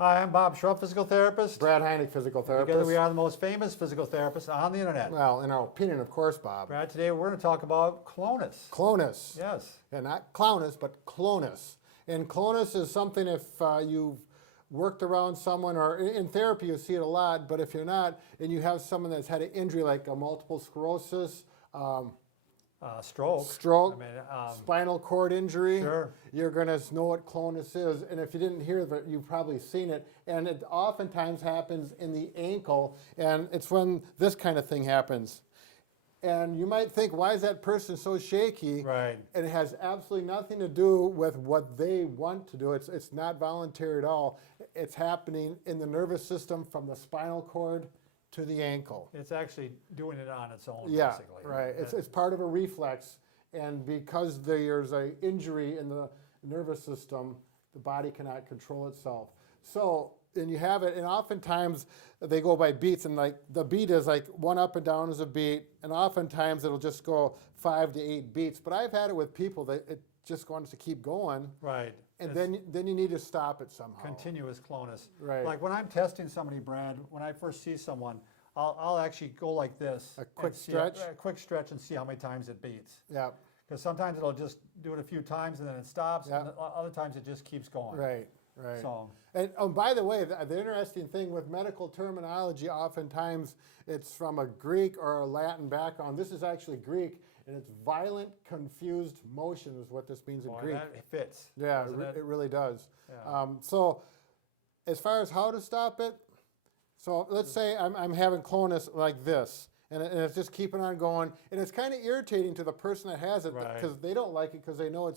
Hi, I'm Bob Schrupp, physical therapist. Brad Heineck, physical therapist. Together we are the most famous physical therapists on the internet. Well, in our opinion, of course, Bob. Brad, today we're going to talk about Clonus. Clonus. Yes. And not Clonus, but Clonus. And Clonus is something if you've worked around someone, or in therapy you see it a lot, but if you're not, and you have someone that's had an injury like a multiple sclerosis, Stroke. spinal cord injury, Sure. you're going to know what Clonus is. And if you didn't hear it, you've probably seen it. And it oftentimes happens in the ankle, and it's when this kind of thing happens. And you might think, why is that person so shaky? Right. And it has absolutely nothing to do with what they want to do. It's not voluntary at all. It's happening in the nervous system from the spinal cord to the ankle. It's actually doing it on its own, Yeah, basically. right. It's part of a reflex, and because there's an injury in the nervous system, the body cannot control itself. So, and you have it, and oftentimes they go by beats, and like the beat is like one up and down is a beat, and oftentimes it'll just go 5 to 8 beats. But I've had it with people that it just wants to keep going, Right. and then you need to stop it somehow. Continuous Clonus. Right. Like when I'm testing somebody, Brad, when I first see someone, I'll actually go like this. A quick and see stretch? A quick stretch and see how many times it beats. Yeah, Because sometimes it'll just do it a few times and then it stops, Yeah. and other times it just keeps going. right, right. So, And oh, by the way, the interesting thing with medical terminology, oftentimes it's from a Greek or a Latin background. This is actually Greek, and it's violent, confused motion is what this means in boy, Greek. that fits. Yeah, doesn't it? it really does. Yeah. So as far as how to stop it, so let's say I'm having Clonus like this, and it's just keeping on going, and it's kind of irritating to the person that has it Right. because they don't like it because they know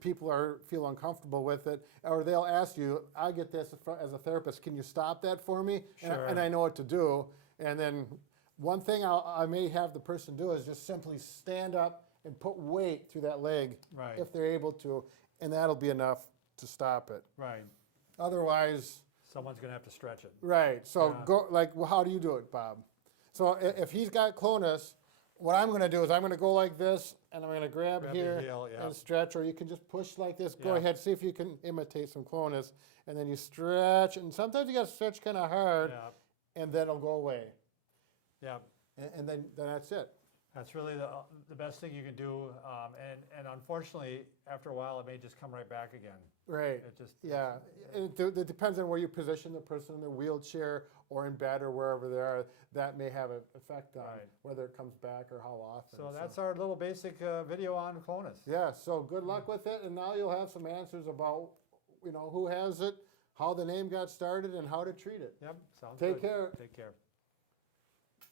people feel uncomfortable with it, or they'll ask you, I get this as a therapist, can you stop that for me? Sure. And I know what to do. And then one thing I may have the person do is just simply stand up and put weight through that leg Right. if they're able to, and that'll be enough to stop it. Right. Otherwise, Someone's going to have to stretch it. right, so Yeah. go, like, well, how do you do it, Bob? So if he's got Clonus, what I'm going to do is I'm going to go like this, and I'm going to grab Grab the here heel, yeah. and stretch, or you can just push like this. Go Yeah. ahead, see if you can imitate some Clonus, and then you stretch, and sometimes you got to stretch kind of hard, Yeah. and then it'll go away, Yeah. and then that's it. That's really the best thing you can do. And unfortunately, after a while, it may just come right back again. Right. It just Yeah, it depends on where you position the person in the wheelchair or in bed or wherever they are. That may have an effect on Right. whether it comes back or how often. So that's our little basic video on Clonus. Yeah, so good luck with it, and now you'll have some answers about, who has it, how the name got started, and how to treat it. Yep. Sounds Take good. care. Take care.